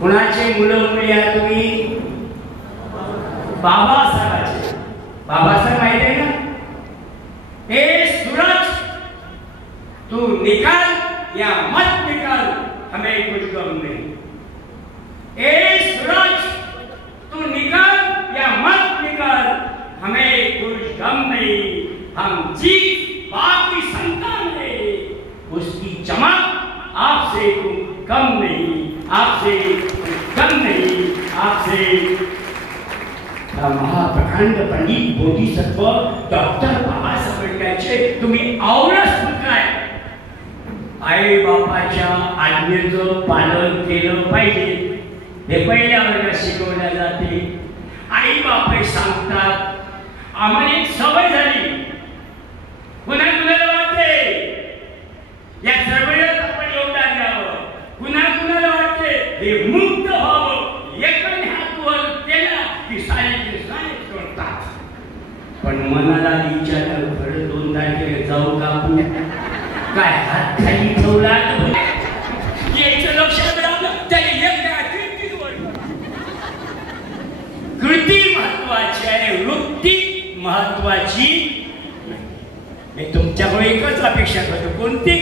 कुणाचे मुलं मुली आहात तुम्ही? बाबासाहेबांचे. बाबासाहेब माहिती आहे ना? ए सूरज, तू निकाल या मत निकाल, हमें कुछ गम नहीं. ए सूरज, तू निकाल या मत निकाल, हमें कुछ गम नहीं. हम जीत बाप की संतान है, उसकी चमक आपसे कम नहीं, आपसे कम नहीं, आपसे. महाप्रकांड पंडित बोधिसत्व डॉक्टर बाबासाहेब आंबेडकरांचे तुम्ही आवडच काय? आई बापाच्या आज्ञेचं पालन केलं पाहिजे हे पहिल्या वर्गात शिकवल्या जाते. आई बाप सांगतात, आम्हाला एक सवय झाली. पुन्हा कुणाला वाटते या चळवळीत आपण योगदान द्यावं, पुन्हा कुणाला वाटते हे मुक्त व्हावं, एकाने हात वर केला की सारे सोडतात. पण मनाला विचार खरं 2 तारखेला जाऊ का काय हात खाली ठेवला याचं लक्षात राहिलं त्याने कृती महत्वाची आहे, वृत्ती महत्वाची. मी तुमच्याकडे एकच अपेक्षा करतो, कोणती?